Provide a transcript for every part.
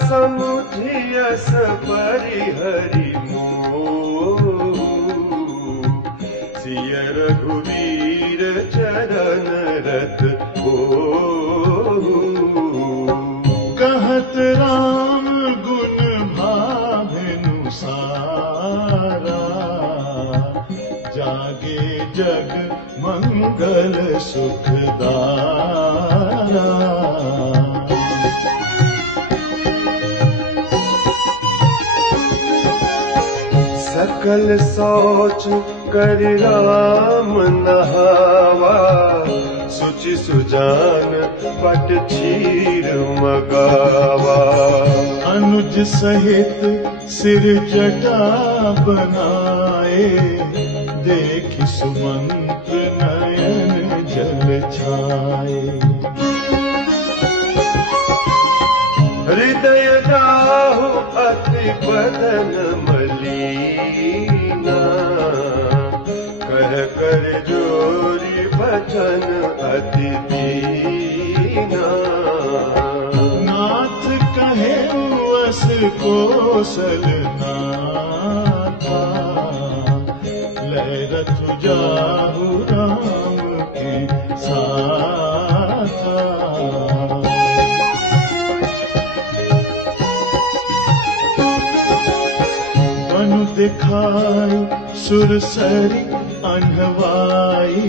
समुझियस परिहरि मोह, सिय रघुवीर चरण रत कहत राम गुण भावेनु सारा, जागे जग मंगल सुखदारा। सकल सोच कर राम नहावा, सुचि सुजान पट क्षीर मगावा। अनुज सहित सिर जटा बनाए, देखि सुमंत्र नयन जल छाए। हृदय जाहु अति बदन मलीना, कह कर जोरी बचन अति दीना। नाथ कहे अस कौशलनाथा, लय रथु जाहु राम के साथा। बनु दिखाई सुरसरी अन्हवाई,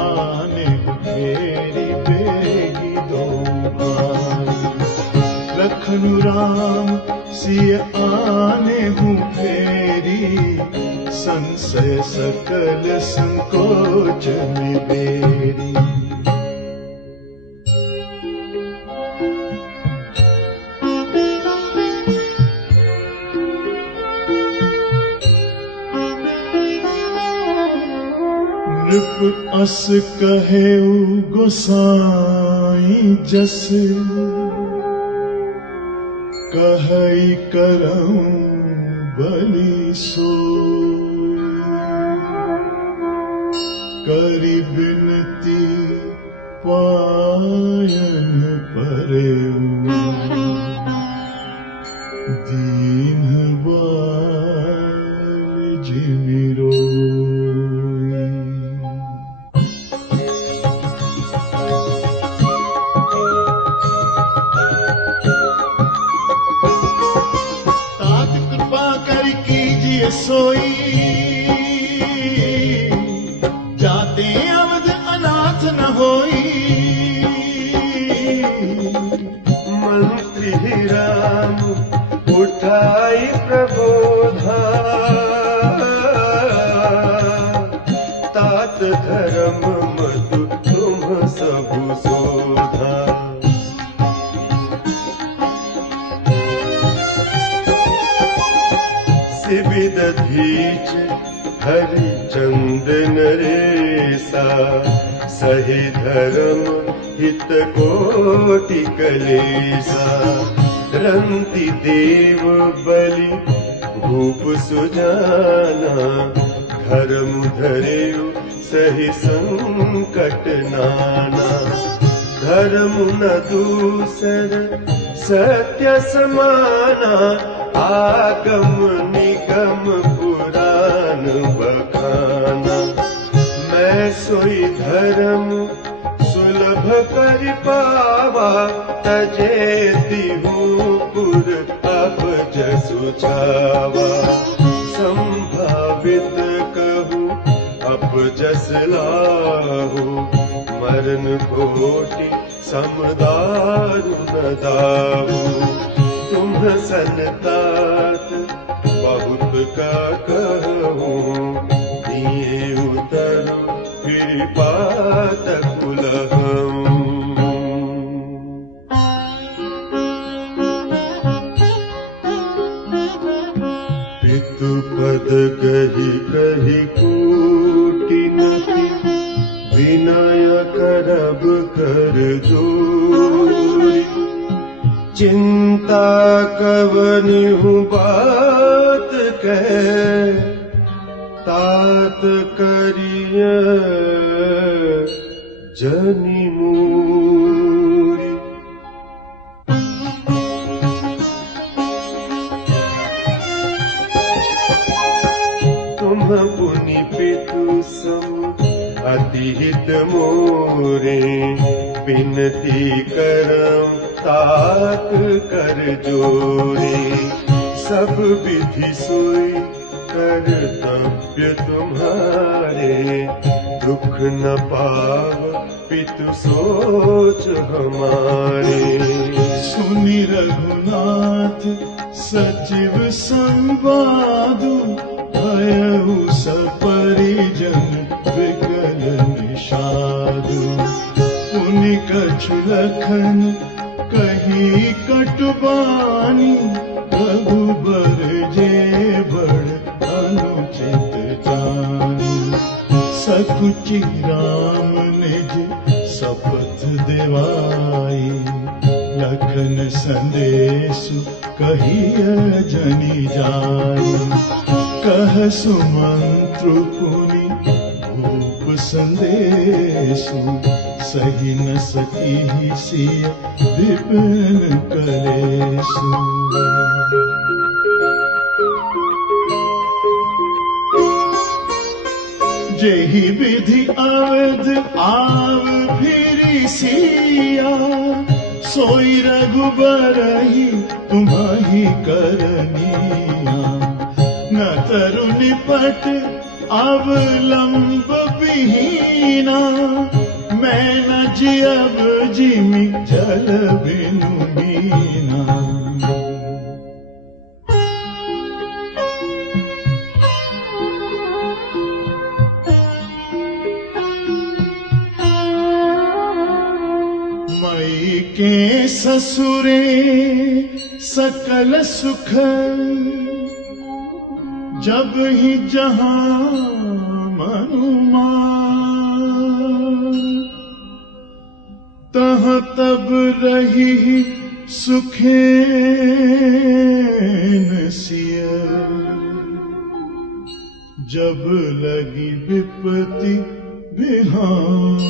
आने फेरी बेगी दो भाई। लखनु राम सिय आने हूँ फेरी, संशय सकल संकोच निबेरी। नृप अस कहेउ गोसाई जस, कहई करऊं बलि सोई। करि बिनती पायन परेऊ, दीन बाल जिमि रोई। सोई जाते अवध अनाथ न होई। मंत्री राम उठाई प्रबोधा, तात धर्म मधु तुम सबु शोधा। सिबिदधीच हरिचंद नरेसा, सही धर्म हित कोटि कलेसा। रंति देव बलि भूप सुजाना, धर्म धरेउ सही संकट नाना। धर्म न दूसर सत्य समाना, आगम निगम पुराण बखाना। मैं सोई धर्म सुलभ कर पावा, तजे तिहूँ पुर अब जसु छावा। संभावित कहूँ अब जस लाहू, मरण कोटि समदारु न दाहू। तुम संतात बहुत का कहूँ, दिए उतरु फिर पात कुलहूँ। पितु पद कही कही कूटि नहीं, विनय करब कर जोरी। चिंता कवनिहु बात कह, तात करिय जनि मूरी। पितु सम अति हित मोरे, बिनती करम तात कर जोरे। सब विधि सोई कर्तव्य तुम्हारे, दुख न पाव पितु सोच हमारे। सुनि रघुनाथ सचिव संवादु, भयउ सपरिजन विकल निषादु। पुनि कछु लखन कही कटुबानी, रघुबर जे बड़ अनुचित जानी। सकुचि राम निज शपथ दिवाई, लखन संदेशु कहिय जनि जाई। कह सुमंत्रु पुनि भूप संदेशु, सही न सकी सिय विपिन कलेशु। जेहि विधि अवध आव फिरि सिया, सोई रघुबरहि तुम्हि करनिया। न तरु निपट अवलंब विहीना, मैं न जियब जिमि जल बिनु मीना। मई के ससुरे सकल सुख, जब ही जहां मनुमान। तह तब रही सुखेन सिय, जब लगी विपत्ति बिहान।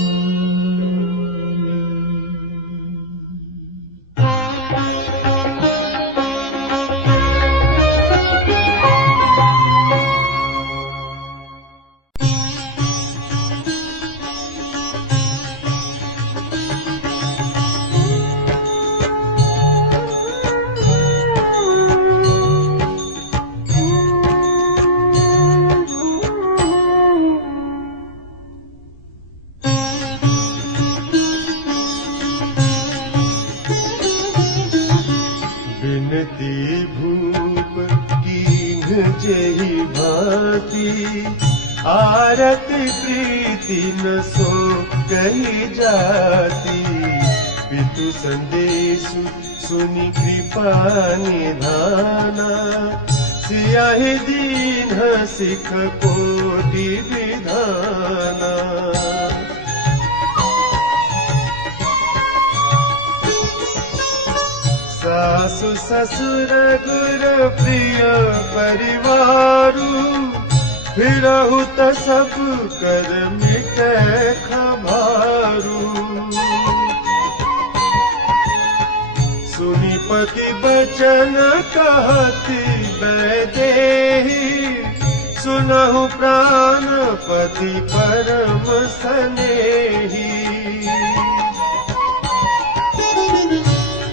बिनती भूप कीन्ह जेहि भांति, आरती प्रीति न सो कही जाती। पितु संदेशु सुनि कृपा निधाना, सियाहि दीन्ह सिख कोटि विधाना। सासु ससुर गुर प्रिय परिवारु, फिरहु त सब कर मिटै खभारू। सुनि पति बचन कहति वैदेही, सुनहु प्राणपति परम स्नेही।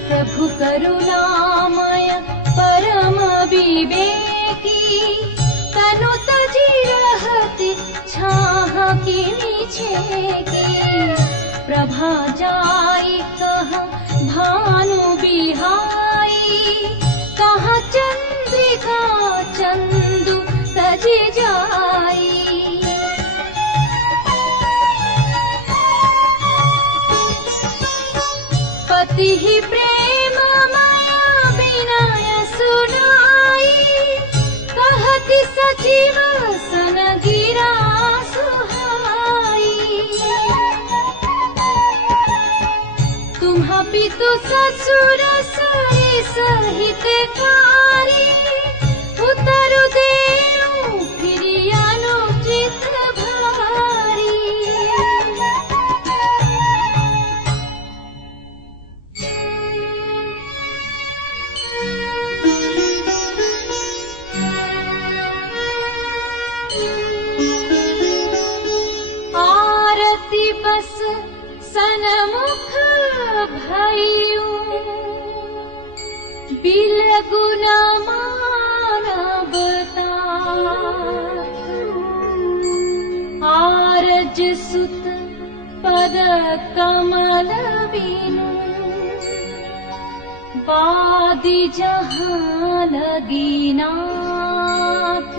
प्रभु करुणामय परम विवेकी, तनु तजि रहति छाह किमि छेकी। प्रभा जाई कहाँ भानु बिहाई, कहाँ चंद्रिका चंदु तजि जाई। पति ही प्रेम माया विनय सुनाई, कहति सचिव सन गिरा सुहाई। तुम्हा पितु ससुर सही सहित कारी, उतरु देनु फिरि अनुचित भारी। पति बस सनमुख भइयू बिलगु न मानवता आरज सुत पद कमल बिनु बादी जहाँ लगी नाथ।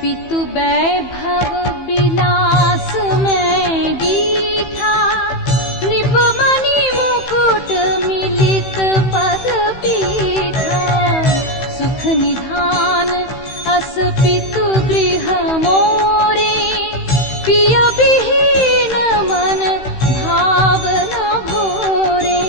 पितु वैभव विलास में बीठा निपमणि मुकुट मिलित पद पीठा सुख निधान अस पितु गृह मोरे पिय विहीन मन भावना भोरे।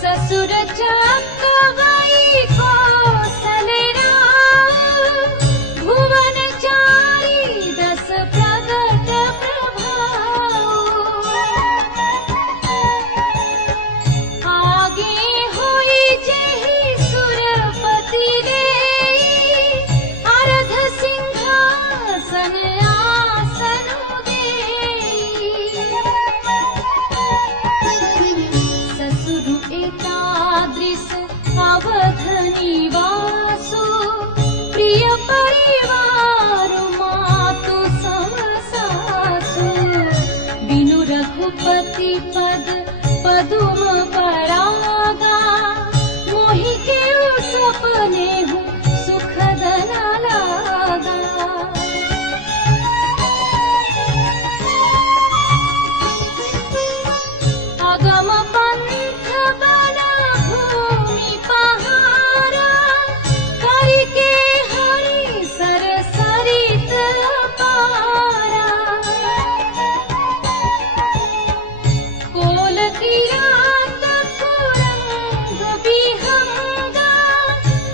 ससुर चकवई कौशल राम भुवन चारी दस प्रगट प्रभाव आगे होई जेहि सुरपति रे अर्ध सिंहासन आसन देई। ससुर एकादृश अवध निवासु प्रिय परिवार मातु समसासु बिनु रघुपति पद पदुम परागा मोहि के सपने हूँ सुखद न लागा। अगम पंथ बना भूमि पहारा करके हरि सर सरित पारा कोल किरात कुरंग विहंगा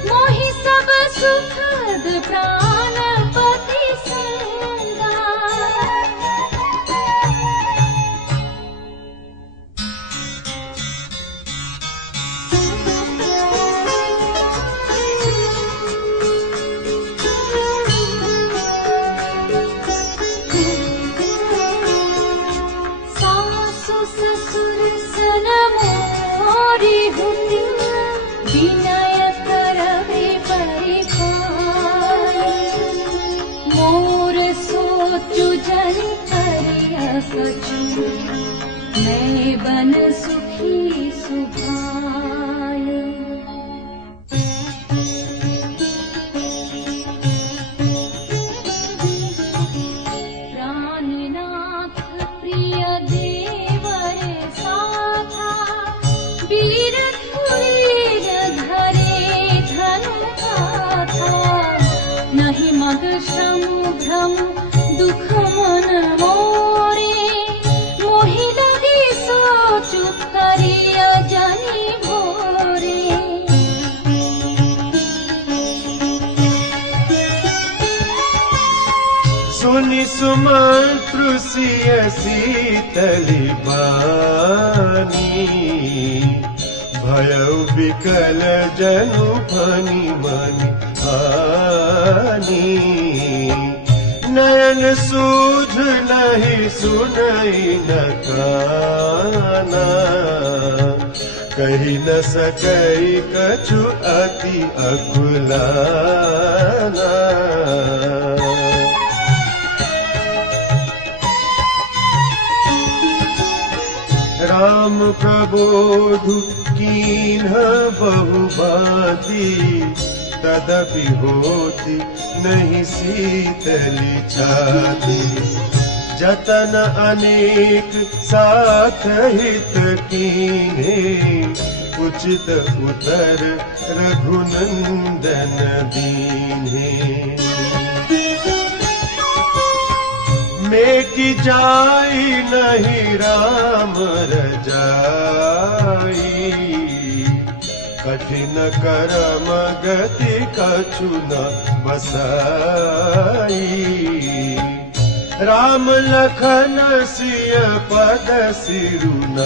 मोहि सब सुखद प्राणपति संगा। सासु ससुर सनमोरी हुति विनय करवे परिपाई मोर सोचु जन करिय कछु मैं बन सुखी सुभाय। प्राणनाथ प्रिय देवर साथा वीर धुरीर धरे धनु गाथा नहीं मग श्रम भ्रम दुख मन मोरे मोहि लगे सोचु करिय जनि भोरे। सुनि सुमंत्रु सिय शीतली बानी भयउ विकल जनु फनि मनि आनी नयन सूझ नहीं सुनई न काना कही न सकई कछु अति अकुलाना। राम प्रबोधु कीन्ह बहुभांति तदपि होती नहीं शीतली छाती जतन अनेक साथ हित कीन्हे उचित उतर रघुनंदन दीन्हे। मेटि जाई नहीं राम रजाई कठिन करम गति कछु न बसाई राम लखन सिय पद सिरुनाई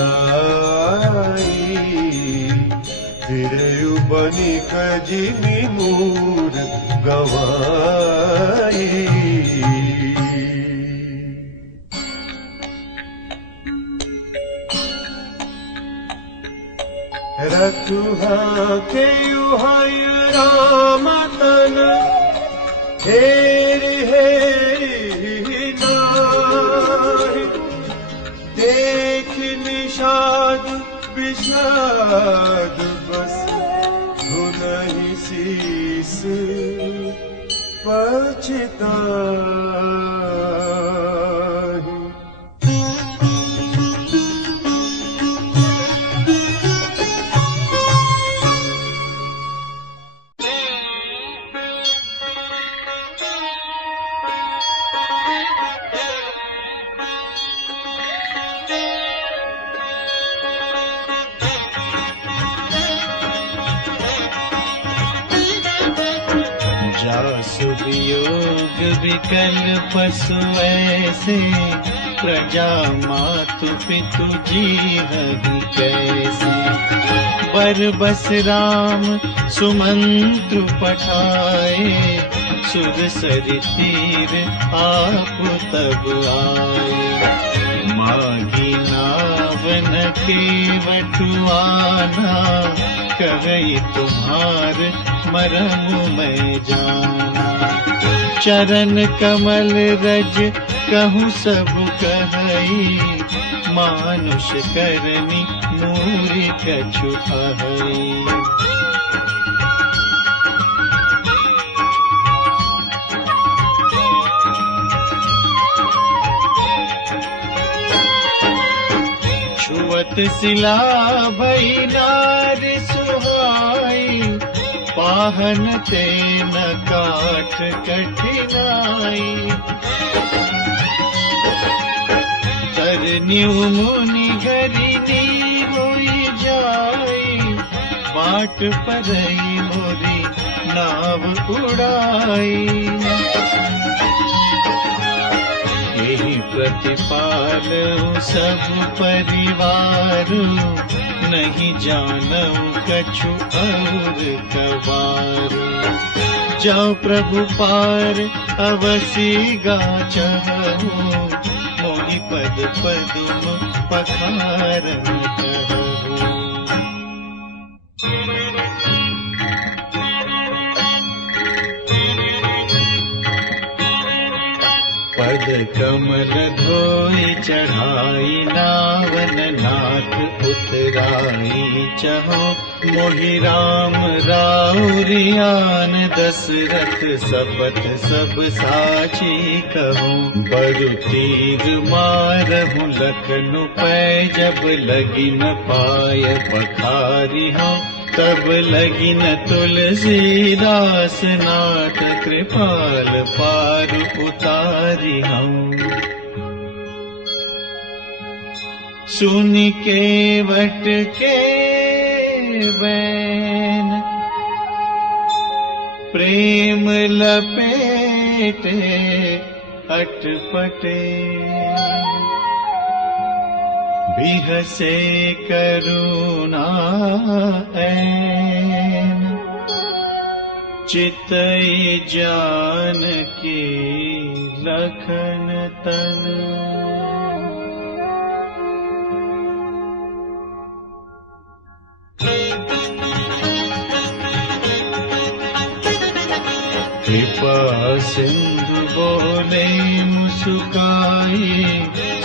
फिरयु बनिक जिमि मूर गवाई रथु हाके युहाय राम तन हेरि हेरि नाहि देख निषाद विषाद बस धुनहि शीस पछताहि जासु वियोग विकल पशु ऐसे प्रजा मातु पितु जीवहि कैसे बर बस राम सुमंत्र पठाए सुर सरि तीर आप तब आए मागी नावन के वटुआना कहई तुम्हार मरम मैं जाना चरण कमल रज कहूँ सब कहई मानुष करनी मूरी कछु अहई छुअत सिला भई नार सुहाई पाहन ते न काठ कठिनाई तरनी मुनि घरिनी होई जाई बाट परई मोरी नाव उड़ाई यही प्रतिपाल सब परिवार नहीं जानऊ कछु और कवार जो प्रभु पार अवसी गाचहु मोहि पद पदुम पखारन कहु पद कमल धोई चढ़ाई नावन नाथ उतराई चहो मोहि राम राउरियान दशरथ सपथ सब साची कहूँ बरु तीर मारहु लखनु पै जब लगी न पाय पखारी हूँ तब लगी न तुलसीदास नाथ कृपाल पार उतारी हूँ सुनि के वट के बैन प्रेम लपेटे अटपटे बिहसे करुणा ऐन चितई जानकी लखन तन कृपा सिंधु बोले मुस्काई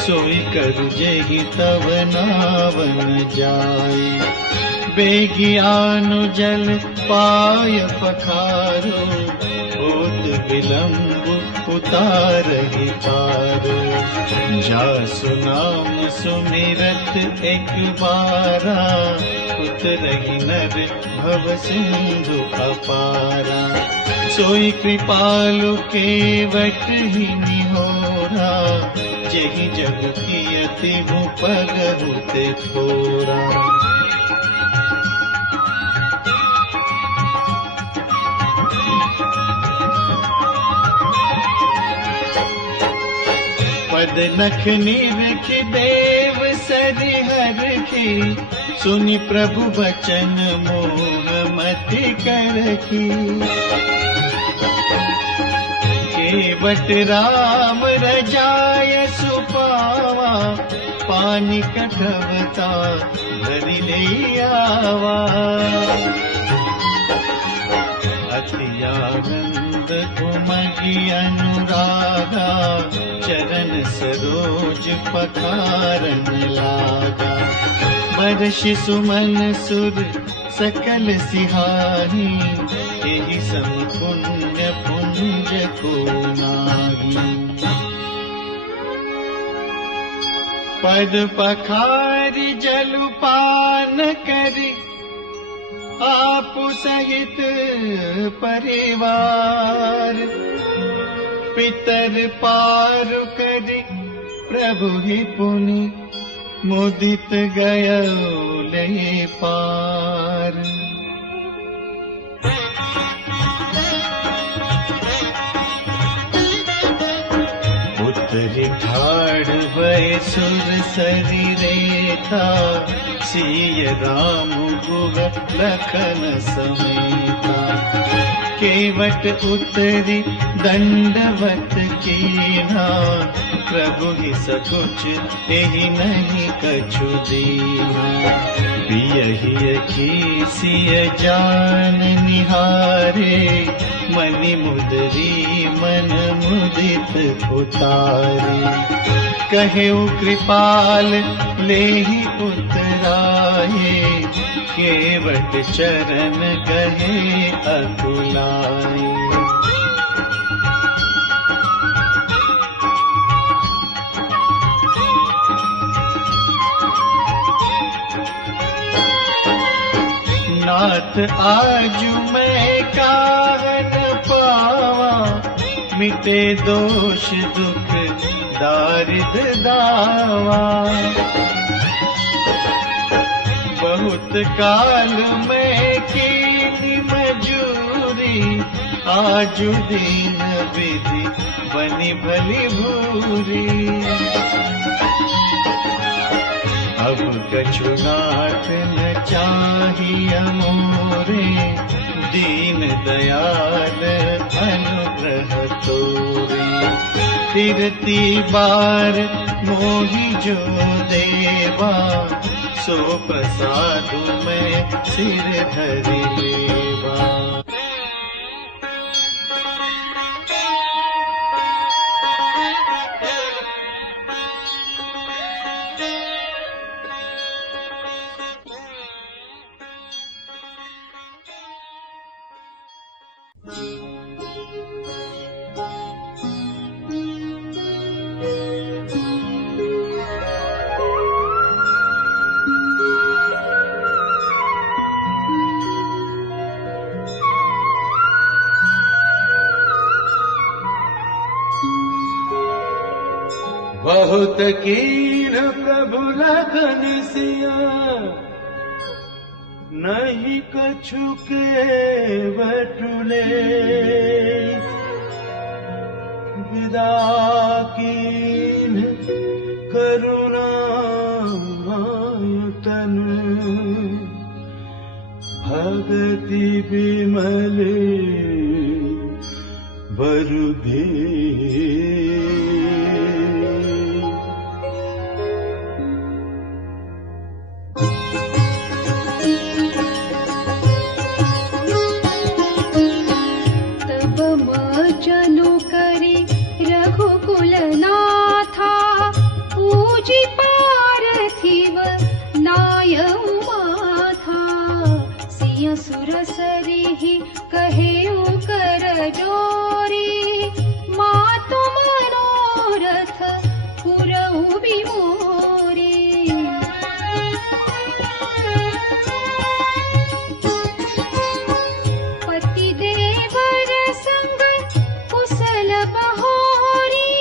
सोई कर जेहि तव नावन जाई बेगियानु जल पाय पखारो होत विलंब उतारहि पारो जासु नाम सुमिरत एक बारा उतरहि नर भव सिंधु अपारा सोई कृपालु केवट ही निहोरा जेहि जग कियति हूँ पगहु ते थोरा पद नख निरखि देव सरिहर की, सुनि प्रभु बचन मोह मति करखी। केवट राम रजाय सुपावा, पानी कठवता धरि ले आवा। अति आनंद उमगी अनुरागा, चरण सरोज पखारन लागा। बरषि सुमन सुर सकल सिहाही, एहि सम पुण्य पुंज को नाही। पद पखारि जलपान करि, आपु सहित परिवार। पितर पारु करि प्रभु ही पुनि, मुदित गयो ले पार। उतरि ठाड़ भय सुर सरि रेखा, सिय राम गुह लखन समेता। केवट उतरि दंडवत कीन्हा, प्रभु ही सकुच एहि नहीं कछु दीन्हा। बियहि अखि सिय जान निहारे, मनि मुदरी मन मुदित उतारे। कहेउ कृपाल लेहि उतराए, केवट चरण कहे अकुलाए। नाथ आजु मैं काहन पावा, मिटे दोष दुख दारिद्र दावा। बहुत काल में कीनी मजूरी, आजु दीन विधि बनी भली भूरी। अब कछु नाथ न चाहिए मोरे, दीन दयाल अनुग्रह तोरे। फिरती बार मोहि जो देवा, सो प्रसादु में सिर धरि लेवा। बहुत कीन प्रभु लखन सिया, नहीं कछु के बटुले। विदा कीन करुणा तन, भगति विमल बरुधे। सुरसरिहि कहेउ कर जोरी, मातु मनोरथ पुरउ बिमोरी। पति देवर संग कुशल बहोरी,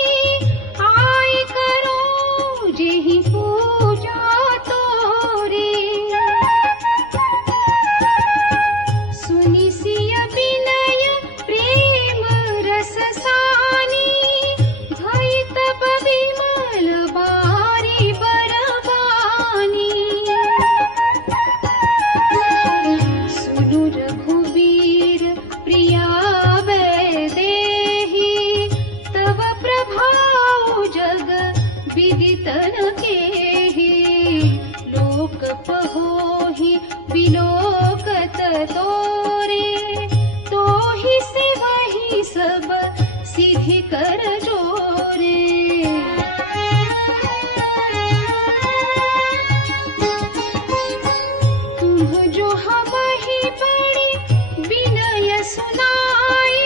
आय करो जेहि पूजा तोरी। सुनि सिय विनय प्रेम विदितन केहि लोक पहोहि विलोकत तोरे तोहि से वही सब सिद्धि कर जोरे तुम जो हमहि बड़ी विनय सुनाई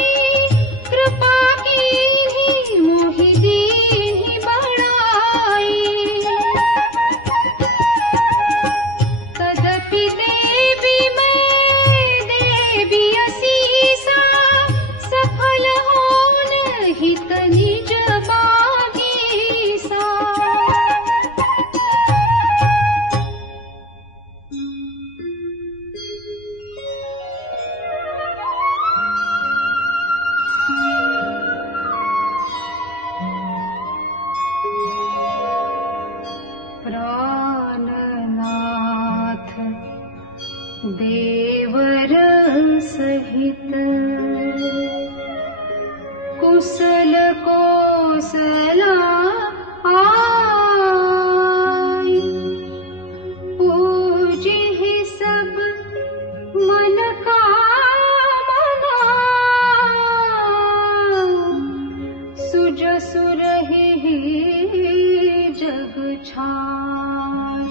कृपा कीन्हि मोहि दीन्हि बड़ाई तदपि देवी मैं देवी असीसा सफल होन हित निज बागीसा प्राणनाथ देवर सहित कुशल कोसला आय पूजिहि सब मन कामना सुजसु रहि जग छाय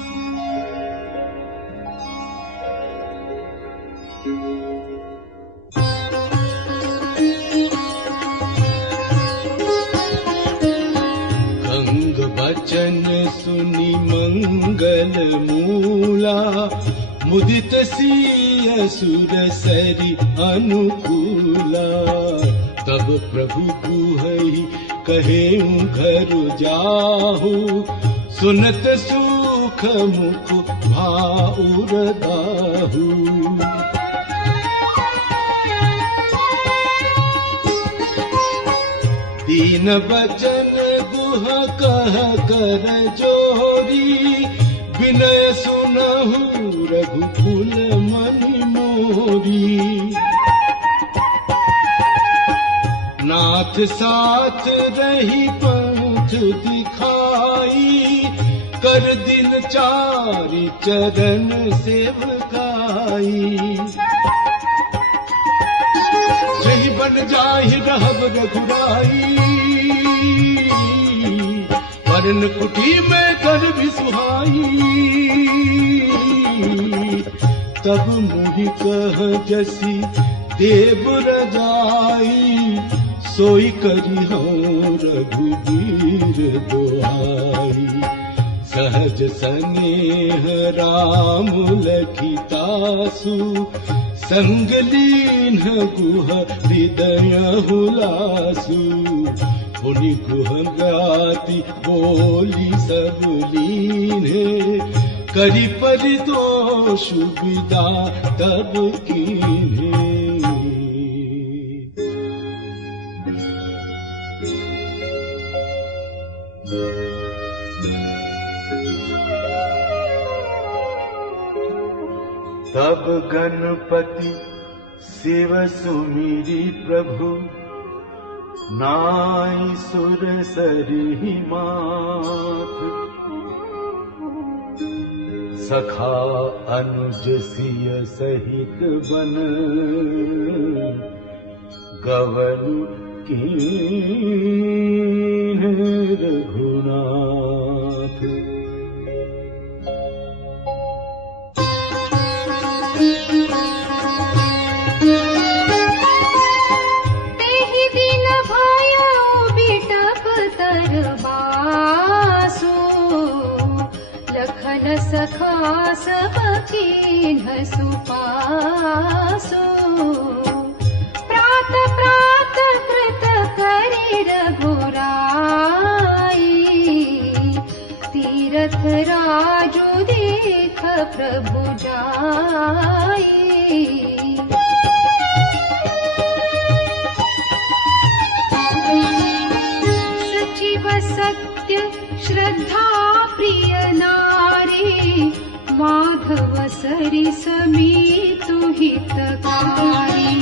गंग बचन सुनि मंगल मूला मुदित सिय सुर सरि अनुकूला तब प्रभु कुहई कहेऊ घर जाहु सुनत सुख मुख भाउर दाहु दीन बचन गुह कह कर जोरी विनय सुनहु रघुकुल मनि मोरी नाथ साथ रही पंथ दिखाई कर दिल चारि चरण सेवकाई जहि बन जाहि रहब रघुराई वरन कुटी में कर भी सुहाई तब मुहि कह जसी देव रजाई सोई करी हूँ रघुबीर दोहाई सहज स्नेह राम लखितासु संग लीन गुह हृदय हुलासु पुनि गुह गाति बोली सब लीने करि परितोष विदा तब कीन्हे तब गणपति शिव सुमिरी प्रभु नाई सुर सरिहि माथ सखा अनुज सिय सहित बन गवनु कीन्ह रघुनाथ तेहि दिन भयो बिटप तरबासु लखन सखा सब कीन्ह सुपासु प्रात प्रात कृत करि रघुराई तीरथ राजु देख प्रभु जाई सचिव सत्य श्रद्धा प्रिय नारी माधव सरि समीतु हितकारी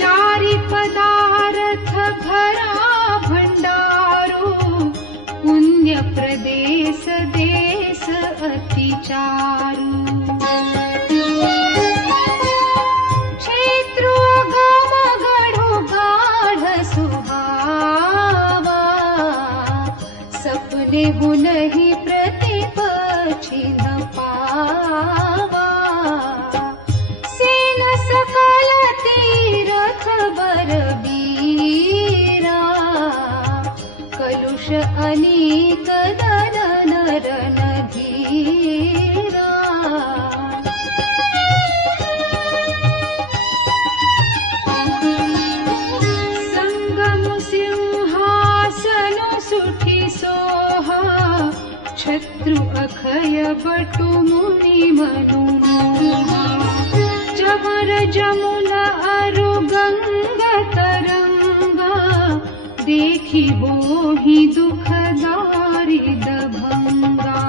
चारि पदार्थ भरा भंडारो पुण्य प्रदेश देश अति चारु। क्षेत्र गम गढ़ो गाढ़ सुहावा, सपने हु नहीं प्रतिपक्षी न पावा। सेन सकल तीरथ बरबीरा, कलुष अनेक दनन रणधीरा। संगम सिंहासन सुठी सोहा, छत्रु अखय बटु मुनि मनु मोहा। जबर जमुना अरु गंगा तरंगा, देखी बोहि दुख दारिद भंगा।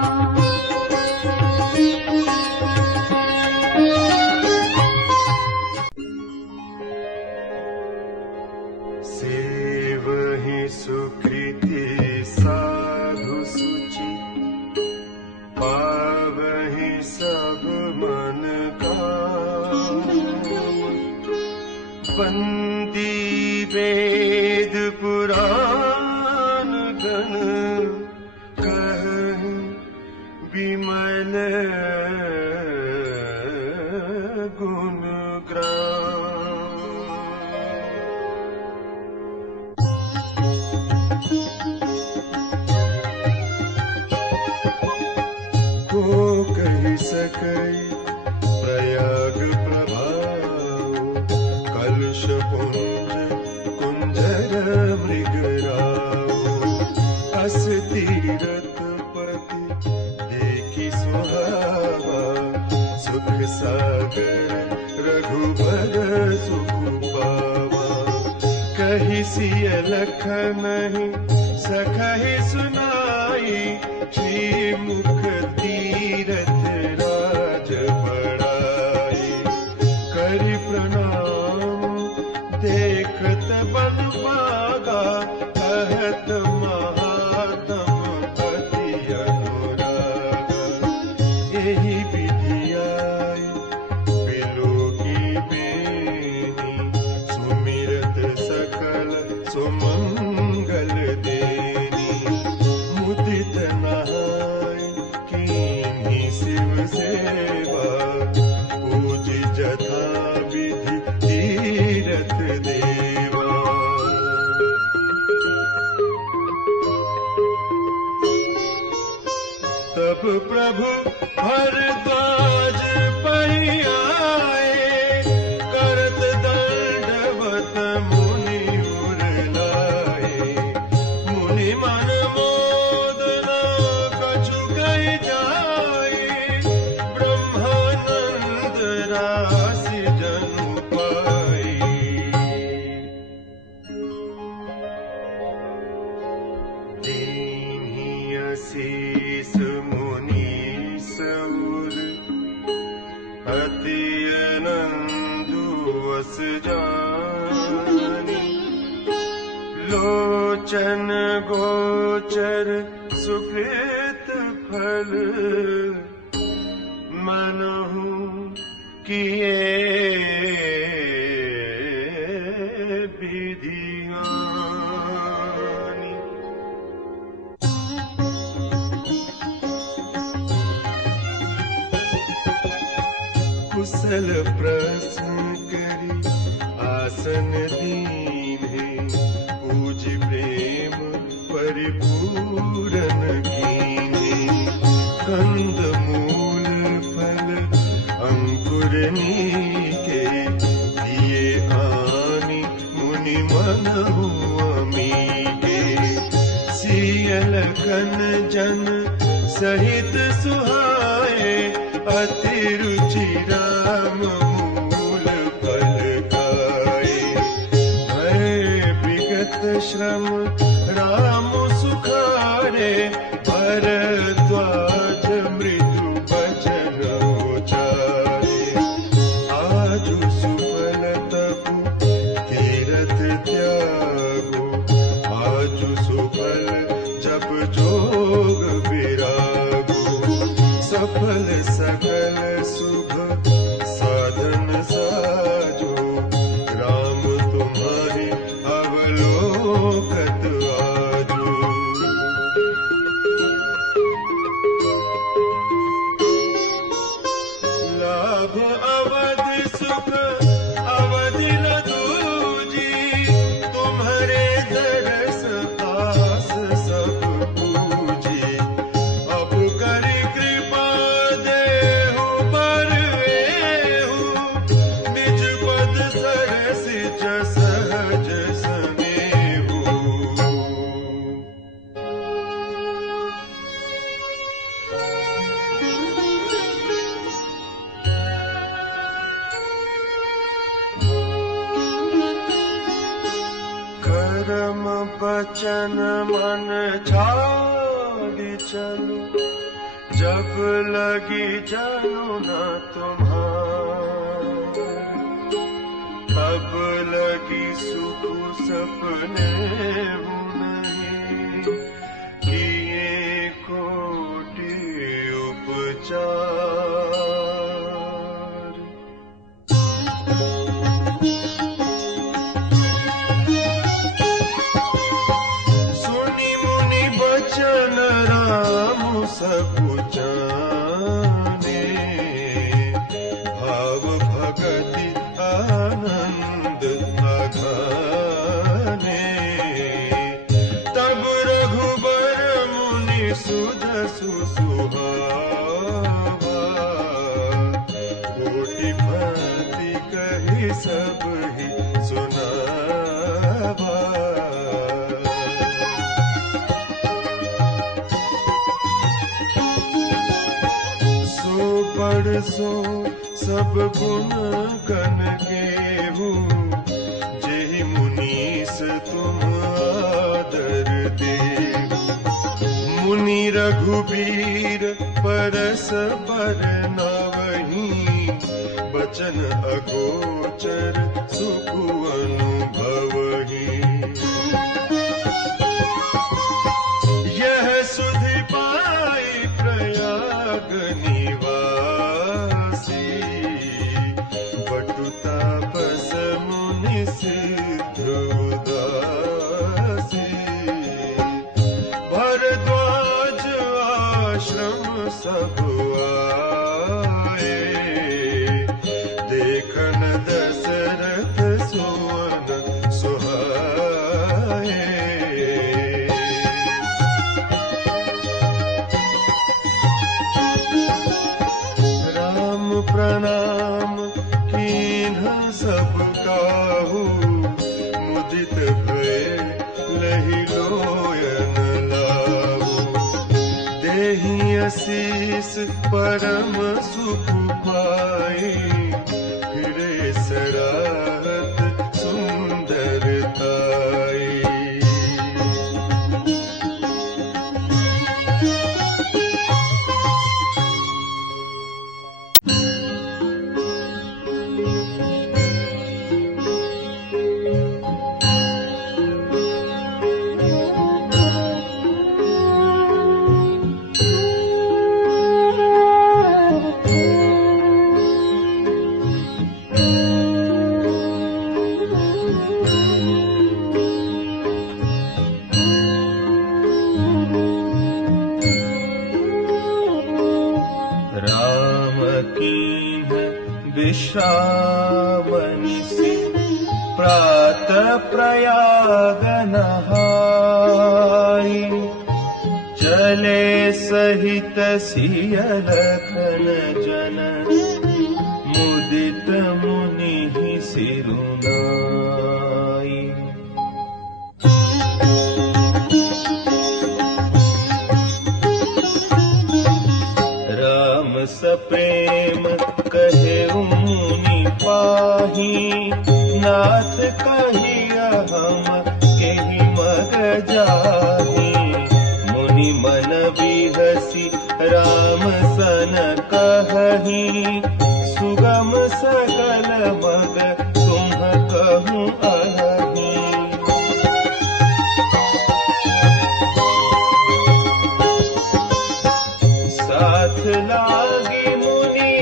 सेवहि सुकृति साधु सुचि, पावहि सब मन काम। वंदी वेद पुराण गण, कहहि विमल गुण ग्राम। को कहि सकै प्रयाग प्रभाव, कलुष पुंज कुंजर मृगराव। अस तीरथ पति देखि सुहावा, सुख सागर रघुबर सुख पावा। कहि सिय लख नहीं सखहि सुनाई, श्री मुख तीरथ राज बढ़ाई। करि प्रणाम देखत बन भागा, कहत महात्म अति अनुरागा। यही विधि आई बिलोकी बेनी, सुमिरत सकल सुमंगल देनी। मुदित नहाय कीन्ही शिव सेवा, पूज जथा विधि तीरथ देवा। तब प्रभु भरद्वाज पहि आए, करत दंडवत मुनि उर लाए। मुनि मन मोद न कछु कहि जाए, ब्रह्मानंद राशि जनु पाई। दीन्ही असीस मुनीस उर, अति अनंदु अस जानी। लोचन गोचर सुकृत फल, मनहु किए विधियानी। कुशल प्रश्न करी आसन दीन्हे, पूज प्रेम परिपूरन कीन्हे। कंद मूल फल अंकुर नीके, दिए आनि मुनि मनहु अमीके। सिय लखन जन सहित सुहाए, अति रुचि राम मूल फल खाए। भय विगत श्रम राम सुखारे, भरद्वाज मृदु वचन उचारे। आजु सुफल तपु तीरथ त्यागो, आजु सुफल जप जोग भागी चलो, जब लगी जानू ना तुम्हार, तब लगी सुख सपने नहीं, किए कोटि उपचार। सुनी मुनि बचन राम सब जाने, भाव भगति आनंद अघाने, तब रघुबर मुनि सुजसु सुहावा, कोटि भांति कहि सब ही सुनावा। सो सब गुण गण केहू, जेहि मुनीस तुम आदर देहु। मुनि रघुबीर परस पर नावहीं, बचन अगोचर सुख अनुभवहीं। यह सुधि पाई प्रयाग निवासी, तापस मुनि सिद्ध उदासी। भरद्वाज आश्रम सब आए, देखन दशरथ सुवन सुहाए। राम प्रणाम सब काहू, मुदित भय लहि लोयन लाहू। देहि आशीष परम सुख पाई, फिरे सराहत सुंदरताई। विश्रामनिसि प्रातः प्रयाग नहाई, चले सहित सिय लखन जन, मुदित मुनि सिरुनाई। राम सप्रेम कहे मुनि पाही, नाथ कहिया हम केहि मग जाही। मुनि मन बिहसी राम सन कहही, सुगम सकल मग तुम कहूँ अहि। साथ लागी मुनि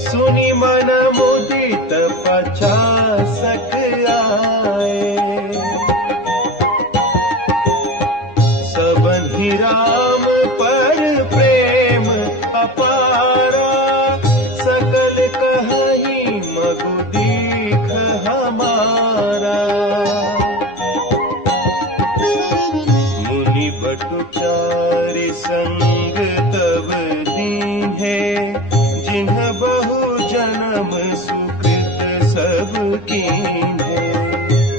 सुनि मन मुदित पचासक आए। सबहि राम पर प्रेम अपारा, सकल कहि मगु दीख हमारा। मुनि बटुचारि संग तब दीन्हे, जिन्ह बहु जन्म सुकृत सब कीन्हे।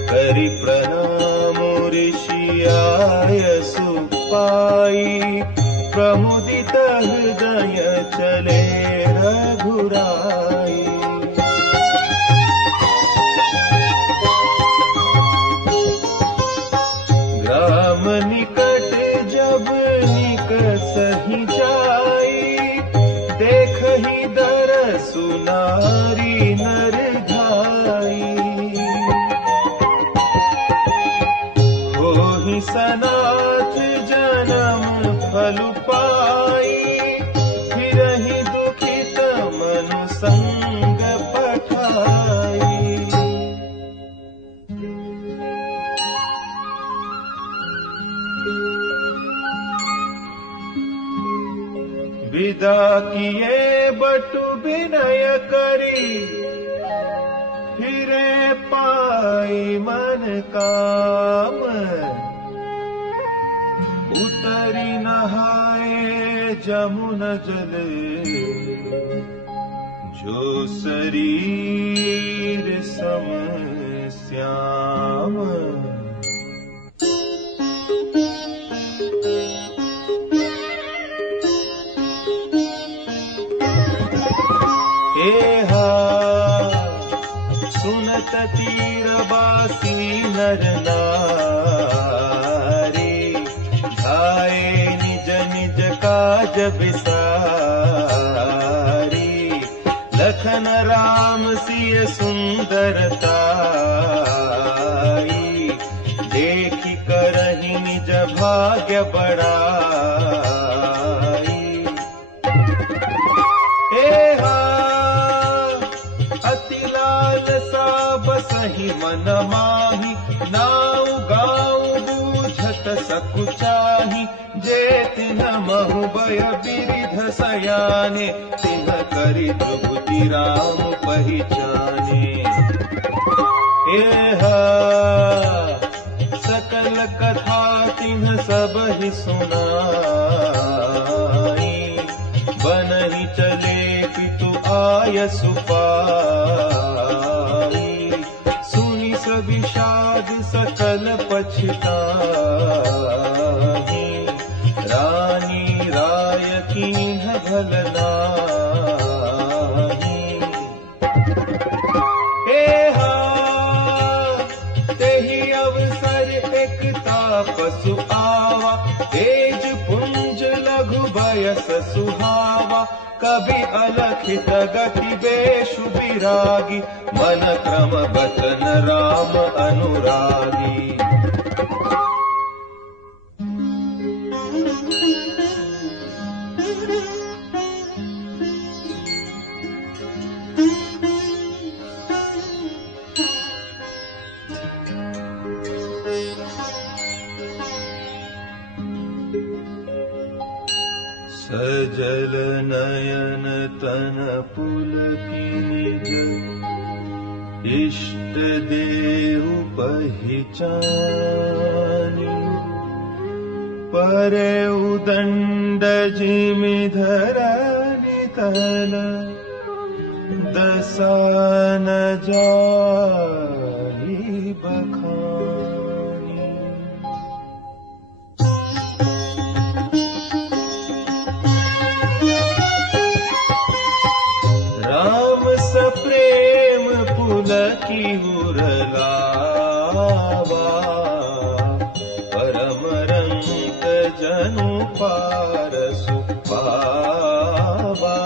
करि प्रणाम ऋषि आय सुपाई, प्रमुदित हृदय चले रघुराई। ग्राम निकट फल पाई, फिरहि दुखित मनु संग पठाई। विदा किए बटु विनय करी, फिरे पाई मन काम। उतरी नहाए जमुन जले, जो शरीर सम श्याम। एहा सुनत तीरबासी नर नारी, धाये निज निज काज बिसारी। लखन राम सिय सुंदरताई, देखि करहि निज भाग्य बड़ाई। एहा अति लालसा बसहि मन माहि, नाउ गाऊ बूझत सकुचाहि। जे तिन्ह महु बय बिरिध सयाने, तिन्ह करि द्रुपदी राम पहिचाने। एहा सकल कथा तिन्ह सब ही सुनाई, बनहि चले पितु आय सुपाई। सुनि सविषाद सकल पछताहि, रानी राय कीन्ह भल नाही। एहा तेहि अवसर एक तापसु आवा, तेज पुंज लघु बयस सुहावा। कभी अलखित गति बेशु विरागी, मन क्रम बचन राम अनुरागी। सजल नयन तन पुलकित, इष्ट देहु पहिचानी। परे उदंड जिमि धरनि तन, दसान जाहि बखानी। राम सप्रेम पुलकी उरलावा, परम रंग जनु पारसु पावा।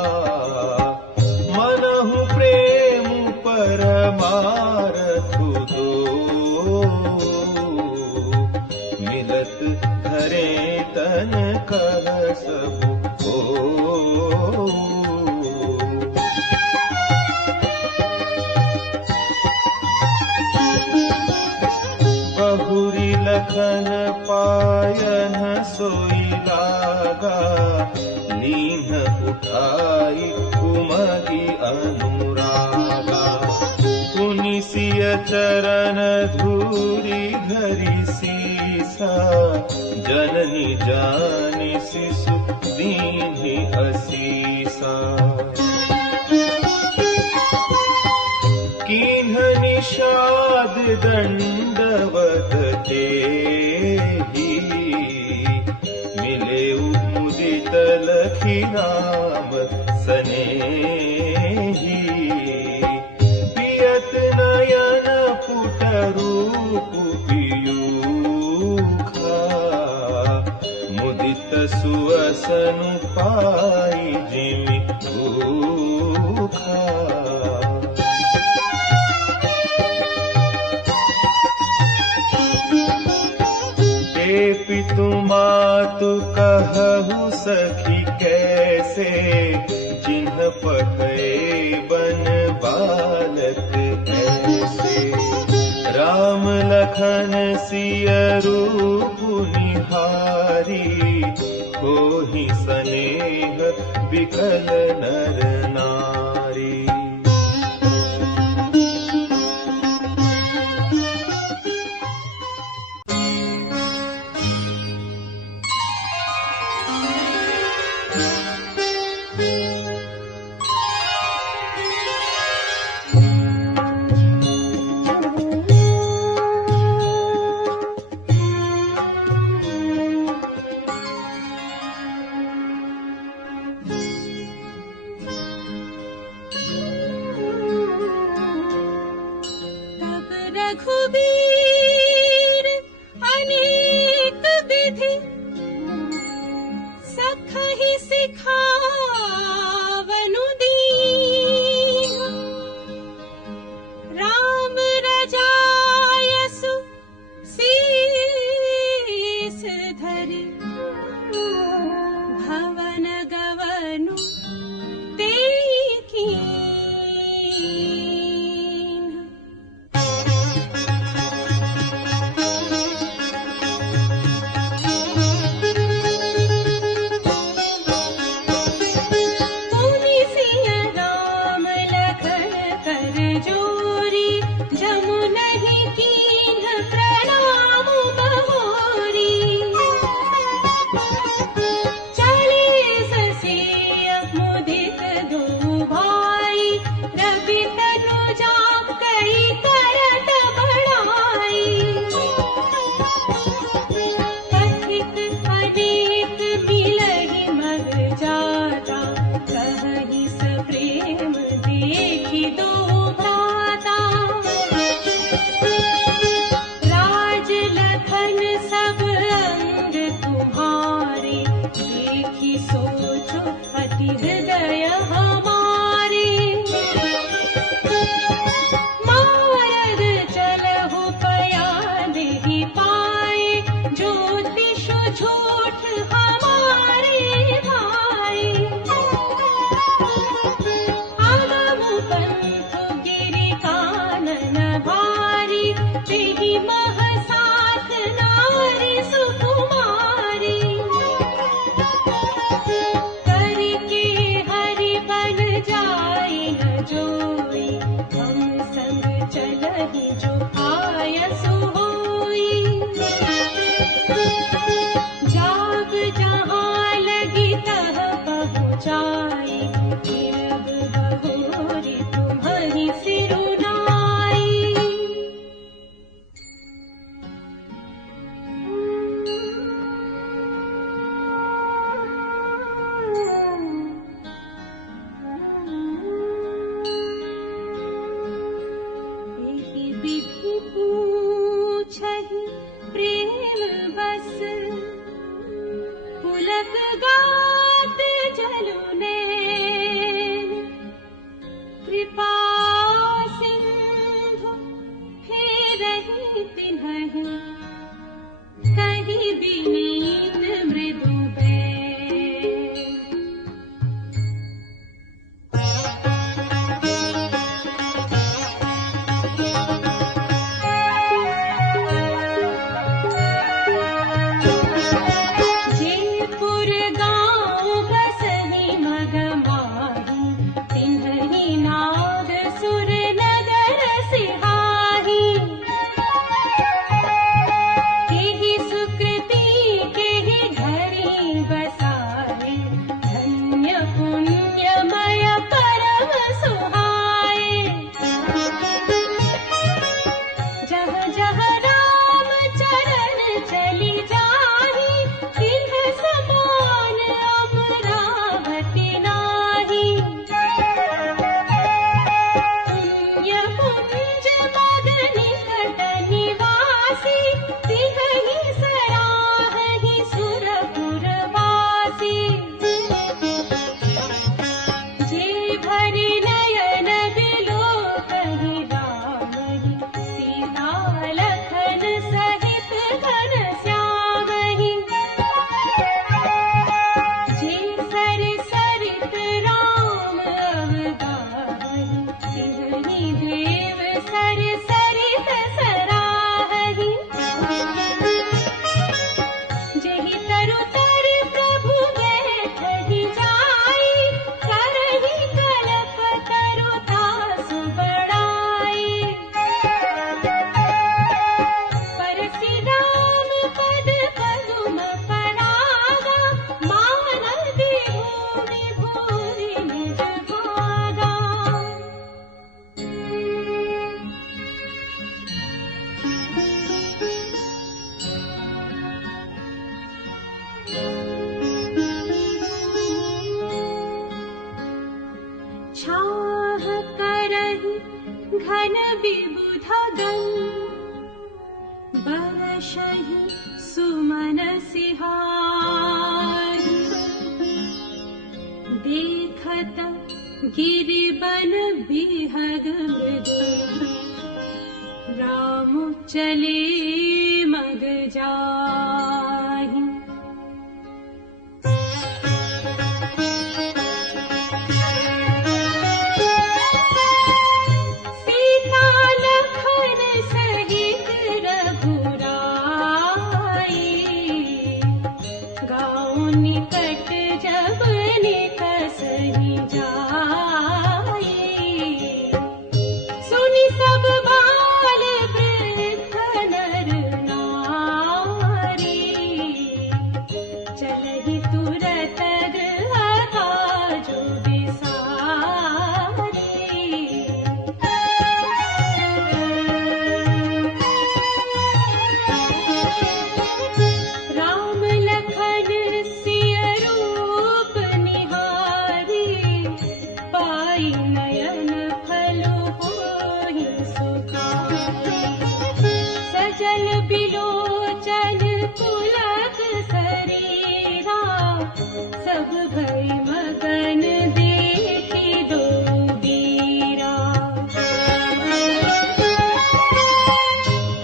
मनहु प्रेम परमारथु दो, मिलत धरे तन कह सबु को। बहुरी लखन पायन सोई लागा, लीन उठाई उमगी अनुरागा। पुनि सिय चरण धूरी धरि सीसा, जननी जानि शिशु दीन्हि असीसा। कीन्ह निषाद दंडवत तेहि, मिले मुदित लखी राम सनेहि। पियत नयन पुट रूप पियूखा, मुदित सुअसनु पाई जिमि भूखा। पितु मातु कहु सखी कैसे, जिन्ह पठे बन बालक ऐसे। राम लखन सिय रूप निहारी, होहि स्नेह बिकल नर नारी। रघुबीर अनेक विधि सखहि सिखावनु दीन। राम रजायसु शीस धरि, भवन गवनु देखी। तरुतर प्रभु बैठ ही जाई, करही कलप तरु दास बढ़ाई। परसि राम पद पदुम परागा, मानदी भूमि भूरि निज भागा। छाह करहि घन विबुध गण, बरषहि सुमन सिहारी। देखत गिरिबन बिहग मृग, राम चले मग जाहि। सीता लखन सहित रघुराई, गाँव निकट जब निकसहि जाई। सुनि सब बाल वृद्ध नर नारी, चलहि तुरत गृह काजु बिसारी। राम लखन सिय रूप निहारी, पाई नयन फल होहि सुखारी। सजल बिलोचन पुलक शरीरा, सब भई मगन देखि दो बीरा।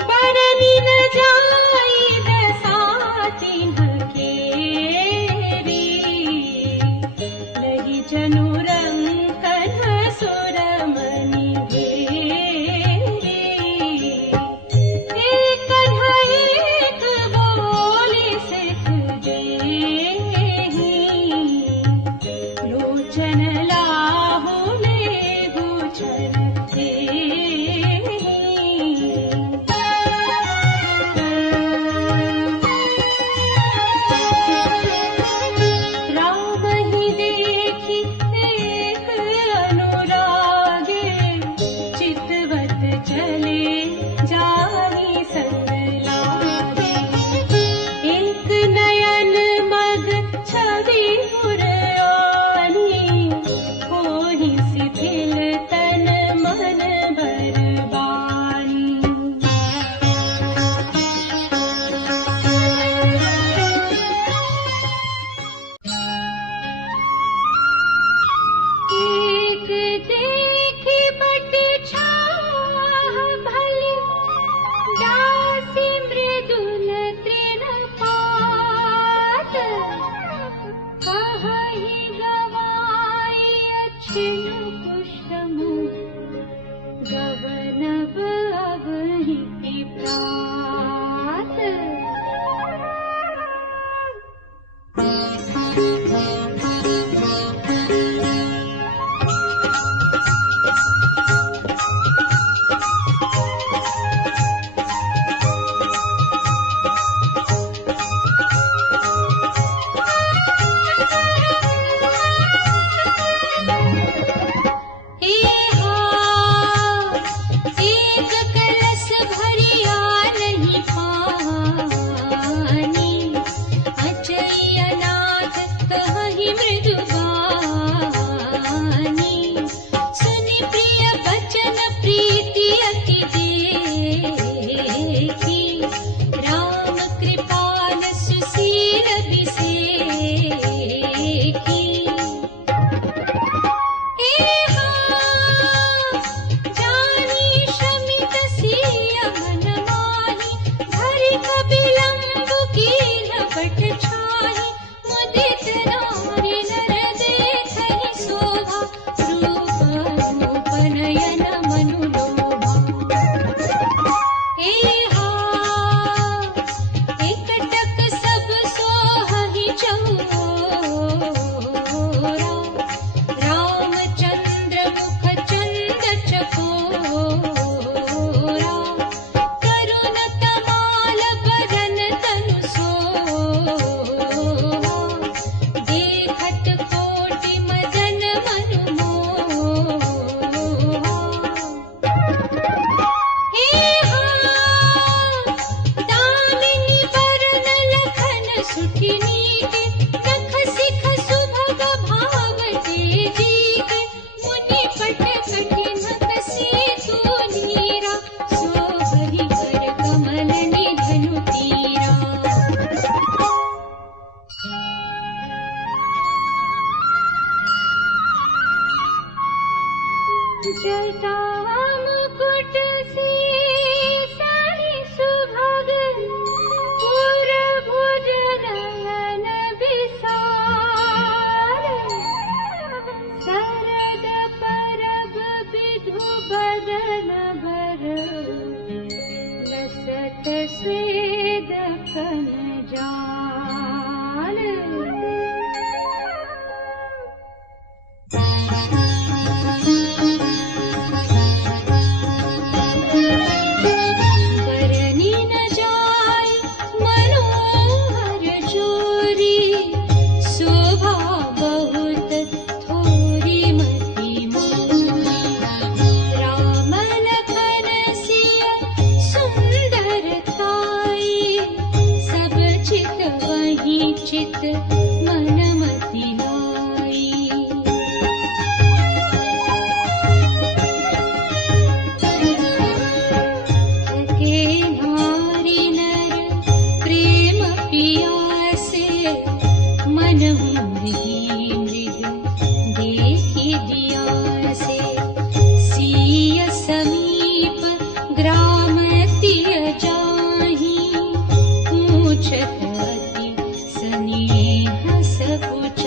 बरनि न जाई दशा चिन्ह केरी, लहि जनु रंकन सुरमणि घेरी। एक कन्हा एक बोली सिख देहि, लोचन लाहु लेहु छन देहि। राम ही देखि एक अनुरागे, चितवत चले जाहि संग लागे। एक नयन मग छवि पुरआनी, होहि शिथिल तन मन बरबानी। एक देखि बट छाह भली, दासी मृदुल तृणपात। कहहि गवाई अछिन पुष्पमुख, गवनब अबहि प्रात। जटा मुकुट से सारी सुभग पुर भुज नयन विसार सरद परब विधु बदन बर लसत स्वेद कन जाल बरनी न जाय मनोहर चोरी शोभा बहुत थोरी मति मोरी राम लखन सिय सुंदरताई सब चित वही चित मन मति लाई थके नारी नर प्रेम पियासे मनहु मृगी मृग देखी दियासे सिय समीप ग्राम तिय जाहि पूछत अति स्नेह सकुचाहि